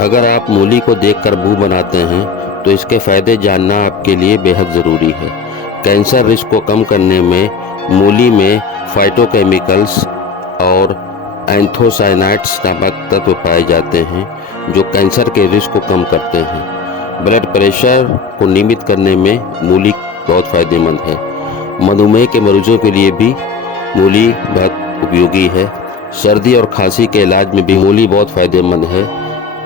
अगर आप मूली को देखकर मुंह बनाते हैं तो इसके फायदे जानना आपके लिए बेहद ज़रूरी है। कैंसर रिस्क को कम करने में मूली में फाइटोकेमिकल्स और एंथोसाइनाइड्स नामक तत्व पाए जाते हैं जो कैंसर के रिस्क को कम करते हैं। ब्लड प्रेशर को नियमित करने में मूली बहुत फायदेमंद है। मधुमेह के मरीजों के लिए भी मूली बहुत उपयोगी है। सर्दी और खांसी के इलाज में भी मूली बहुत फायदेमंद है।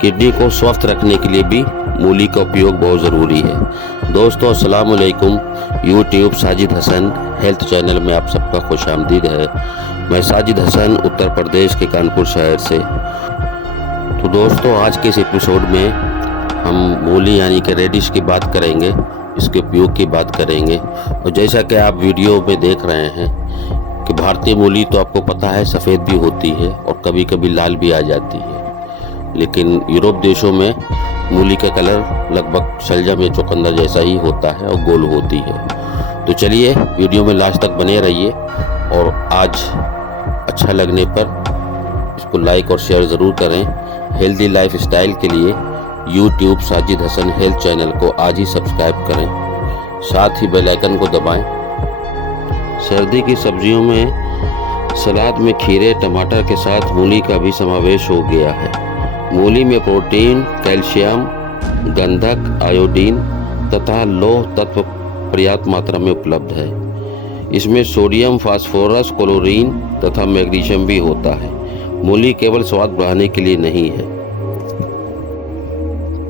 किडनी को स्वस्थ रखने के लिए भी मूली का उपयोग बहुत ज़रूरी है। दोस्तों अस्सलाम वालेकुम। YouTube Sajid Hasan health channel में आप सबका खुशामदीद है। मैं साजिद हसन उत्तर प्रदेश के कानपुर शहर से। तो दोस्तों आज के इस एपिसोड में हम मूली यानी कि रेडिश की बात करेंगे, इसके उपयोग की बात करेंगे। और जैसा कि आप वीडियो में देख रहे हैं कि भारतीय मूली तो आपको पता है सफ़ेद भी होती है और कभी कभी लाल भी आ जाती है, लेकिन यूरोप देशों में मूली का कलर लगभग शलजम या चुकंदर जैसा ही होता है और गोल होती है। तो चलिए वीडियो में लास्ट तक बने रहिए और आज अच्छा लगने पर इसको लाइक और शेयर ज़रूर करें। हेल्दी लाइफ स्टाइल के लिए YouTube Sajid Hasan health channel को आज ही सब्सक्राइब करें, साथ ही बेल आइकन को दबाएं। सर्दी की सब्जियों में सलाद में खीरे टमाटर के साथ मूली का भी समावेश हो गया है। मूली में प्रोटीन, कैल्शियम, गंधक, आयोडीन तथा लौह तत्व पर्याप्त मात्रा में उपलब्ध है। इसमें सोडियम, फास्फोरस, क्लोरीन तथा मैग्नीशियम भी होता है। मूली केवल स्वाद बढ़ाने के लिए नहीं है।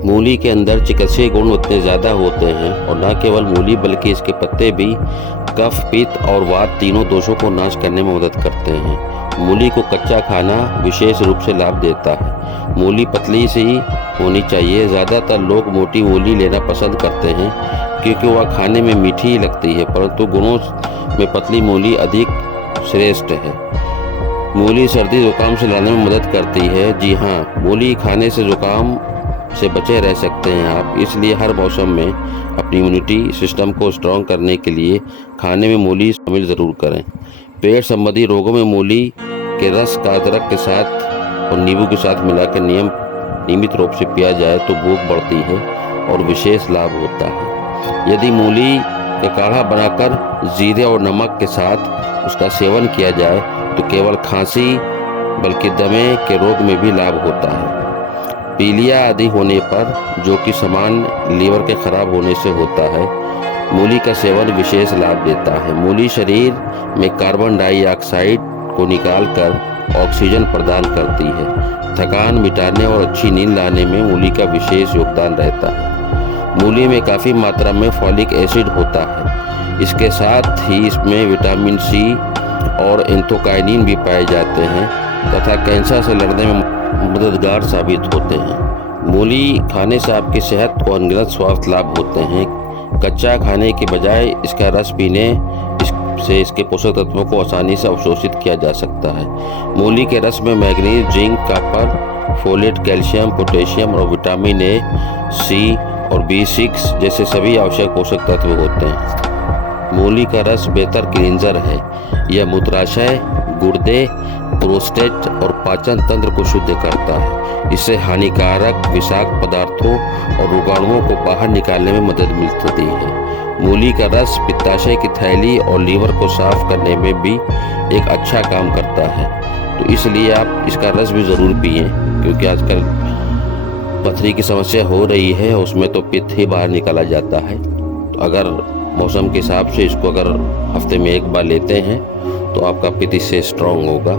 मूली के अंदर चिकित्सीय गुण उतने ज़्यादा होते हैं और न केवल मूली बल्कि इसके पत्ते भी कफ, पित्त और वात तीनों दोषों को नाश करने में मदद करते हैं। मूली को कच्चा खाना विशेष रूप से लाभ देता है। मूली पतली सी होनी चाहिए। ज़्यादातर लोग मोटी मूली लेना पसंद करते हैं क्योंकि वह खाने में मीठी ही लगती है, परंतु गुणों में पतली मूली अधिक श्रेष्ठ है। मूली सर्दी जुकाम से लड़ने में मदद करती है। जी हाँ, मूली खाने से जुकाम से बचे रह सकते हैं आप, इसलिए हर मौसम में अपनी इम्यूनिटी सिस्टम को स्ट्रॉन्ग करने के लिए खाने में मूली शामिल ज़रूर करें। पेट संबंधी रोगों में मूली के रस का अदरक के साथ और नींबू के साथ मिलाकर नियमित रूप से पिया जाए तो भूख बढ़ती है और विशेष लाभ होता है। यदि मूली का काढ़ा बनाकर जीरे और नमक के साथ उसका सेवन किया जाए तो केवल खांसी बल्कि दमे के रोग में भी लाभ होता है। पीलिया आदि होने पर, जो कि सामान्य लीवर के खराब होने से होता है, मूली का सेवन विशेष लाभ देता है। मूली शरीर में कार्बन डाइऑक्साइड को निकालकर ऑक्सीजन प्रदान करती है। थकान मिटाने और अच्छी नींद लाने में मूली का विशेष योगदान रहता है। मूली में काफ़ी मात्रा में फॉलिक एसिड होता है। इसके साथ ही इसमें विटामिन सी और एंथोकाइनिन भी पाए जाते हैं तथा कैंसर से लड़ने में मददगार साबित होते हैं। मूली खाने से आपकी सेहत को अनगिनत स्वास्थ्य लाभ होते हैं। कच्चा खाने के बजाय इसका रस पीने से इसके पोषक तत्वों को आसानी से अवशोषित किया जा सकता है। मूली के रस में manganese, zinc, copper, folate, calcium, potassium और विटामिन ए, सी और B6 जैसे सभी आवश्यक पोषक तत्व होते हैं। मूली का रस बेहतर क्लींजर है। यह मूत्राशय, गुर्दे, प्रोस्टेट और पाचन तंत्र को शुद्ध करता है। इससे हानिकारक विषाक्त पदार्थों और रोगाणुओं को बाहर निकालने में मदद मिलती है। मूली का रस पित्ताशय की थैली और लीवर को साफ करने में भी एक अच्छा काम करता है, तो इसलिए आप इसका रस भी ज़रूर पिएं, क्योंकि आजकल पथरी की समस्या हो रही है, उसमें तो पित्त ही बाहर निकाला जाता है। तो अगर मौसम के हिसाब से इसको अगर हफ्ते में एक बार लेते हैं तो आपका पित्त इससे स्ट्रांग होगा।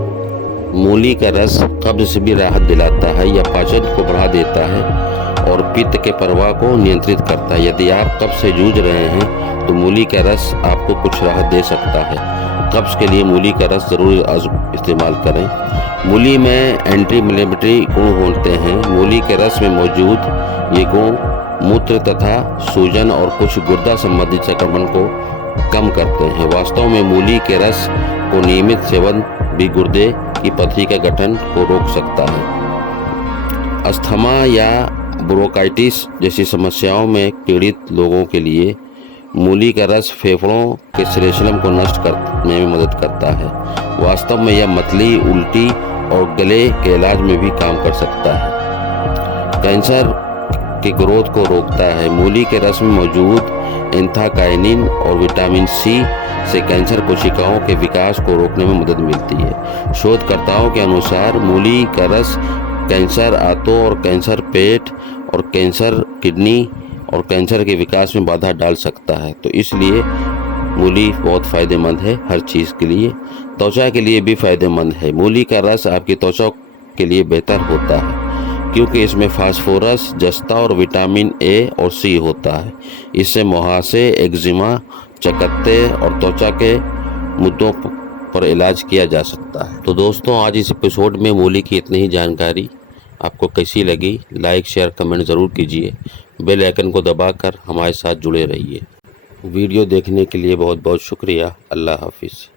मूली का रस कब्ज से भी राहत दिलाता है, या पाचन को बढ़ा देता है और पित्त के प्रवाह को नियंत्रित करता है। यदि आप कब्ज से जूझ रहे हैं तो मूली का रस आपको कुछ राहत दे सकता है। कब्ज के लिए मूली का रस ज़रूर इस्तेमाल करें। मूली में एंटी इन्फ्लेमेटरी गुण होते हैं। मूली के रस में मौजूद ये गुण मूत्र तथा सूजन और कुछ गुर्दा संबंधित संक्रमण को कम करते हैं। वास्तव में मूली के रस को नियमित सेवन भी गुर्दे की पथरी का गठन को रोक सकता है। अस्थमा या ब्रोंकाइटिस जैसी समस्याओं में पीड़ित लोगों के लिए मूली का रस फेफड़ों के श्लेष्मम को नष्ट करने में मदद करता है। वास्तव में यह मतली, उल्टी और गले के इलाज में भी काम कर सकता है। कैंसर के ग्रोथ को रोकता है। मूली के रस में मौजूद एंथाकाइनिन और विटामिन सी से कैंसर कोशिकाओं के विकास को रोकने में मदद मिलती है। शोधकर्ताओं के अनुसार मूली का रस कैंसर आंतों और कैंसर पेट और कैंसर किडनी और कैंसर के विकास में बाधा डाल सकता है। तो इसलिए मूली बहुत फ़ायदेमंद है हर चीज़ के लिए। त्वचा के लिए भी फ़ायदेमंद है। मूली का रस आपकी त्वचा के लिए बेहतर होता है क्योंकि इसमें फास्फोरस, जस्ता और विटामिन ए और सी होता है। इससे मुहासे, एक्जिमा, चकत्ते और त्वचा के मुद्दों पर इलाज किया जा सकता है। तो दोस्तों, आज इस एपिसोड में मूली की इतनी ही जानकारी आपको कैसी लगी, लाइक शेयर कमेंट ज़रूर कीजिए। बेल आइकन को दबाकर हमारे साथ जुड़े रहिए। वीडियो देखने के लिए बहुत बहुत शुक्रिया। अल्लाह हाफिज़।